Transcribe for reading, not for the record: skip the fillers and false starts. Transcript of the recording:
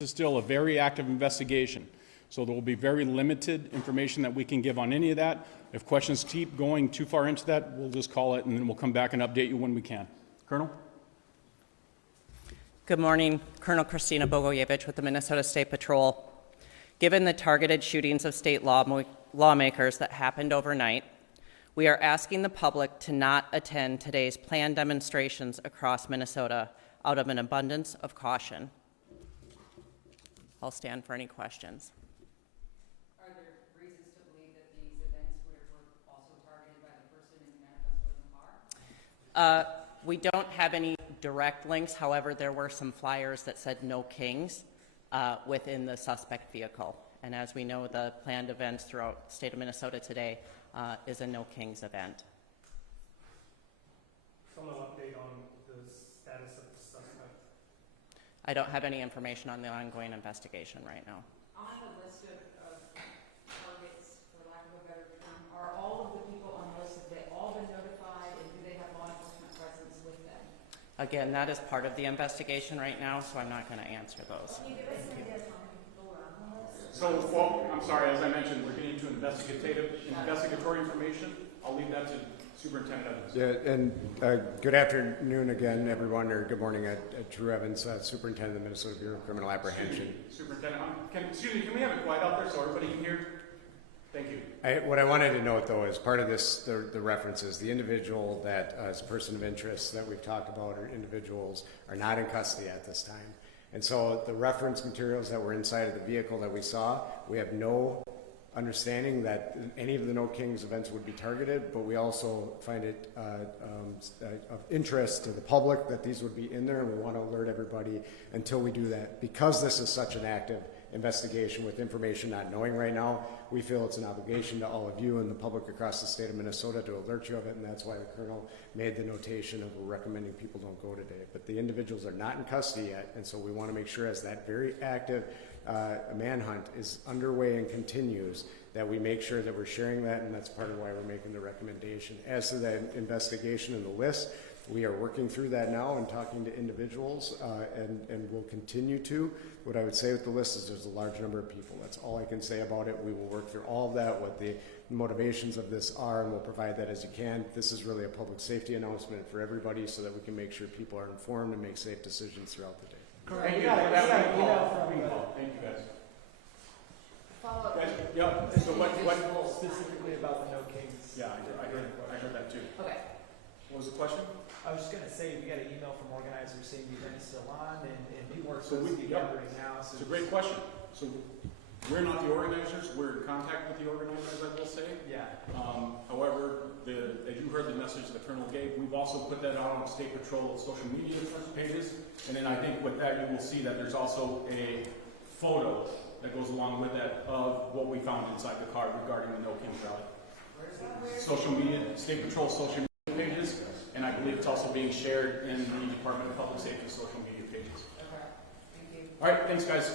is still a very active investigation. So there will be very limited information that we can give on any of that. If questions keep going too far into that, we'll just call it and then we'll come back and update you when we can. Colonel? Good morning, Colonel Christina Bogoyevich with the Minnesota State Patrol. Given the targeted shootings of state lawmakers that happened overnight, we are asking the public to not attend today's planned demonstrations across Minnesota out of an abundance of caution. I'll stand for any questions. Are there reasons to believe that these events were also targeted by the person in the manifesto in the car? We don't have any direct links. However, there were some flyers that said no kings within the suspect vehicle. And as we know, the planned events throughout the state of Minnesota today is a no kings event. So no update on the status of the suspect? I don't have any information on the ongoing investigation right now. On the list of targets, for lack of a better term, are all of the people on the list, have they all been notified, and do they have law enforcement presence with them? Again, that is part of the investigation right now, so I'm not going to answer those. Can you give us an idea of how many people are on the list? So, well, I'm sorry, as I mentioned, we're getting into investigatory information. I'll leave that to Superintendent Evans. Yeah, and good afternoon again, everyone, or good morning. Drew Evans, Superintendent of the Minnesota Bureau of Criminal Apprehension. Superintendent, excuse me, can we have it quiet out there so everybody can hear? Thank you. What I wanted to note, though, as part of this, the references, the individual that is a person of interest that we've talked about, or individuals, are not in custody at this time. And so the reference materials that were inside of the vehicle that we saw, we have no understanding that any of the No Kings events would be targeted, but we also find it of interest to the public that these would be in there, and we want to alert everybody until we do that. Because this is such an active investigation with information not knowing right now, we feel it's an obligation to all of you and the public across the state of Minnesota to alert you of it, and that's why the Colonel made the notation of we're recommending people don't go today. But the individuals are not in custody yet, and so we want to make sure as that very active manhunt is underway and continues, that we make sure that we're sharing that, and that's part of why we're making the recommendation. As to the investigation and the list, we are working through that now and talking to individuals, and we'll continue to. What I would say with the list is there's a large number of people. That's all I can say about it. We will work through all of that, what the motivations of this are, and we'll provide that as you can. This is really a public safety announcement for everybody so that we can make sure people are informed and make safe decisions throughout the day. Thank you. Thank you, guys. Follow up. Guys, yep. So what Specifically about the No Kings? Yeah, I heard that too. Okay. What was the question? I was just going to say, we got an email from organizers saying the event's still on, and people are So supposed to be yep. gathering now. So It's a great question. So we're not the organizers. We're in contact with the organizers, I will say. yeah. However, as you heard the message the Colonel gave, we've also put that out on State Patrol social media pages. And then I think with that, you will see that there's also a photo that goes along with that of what we found inside the car regarding the No Kings rally. Where's that? Social media, State Patrol social media pages, and I believe it's also being shared in the Department of Public Safety social media pages. Okay. Thank you. All right, thanks, guys.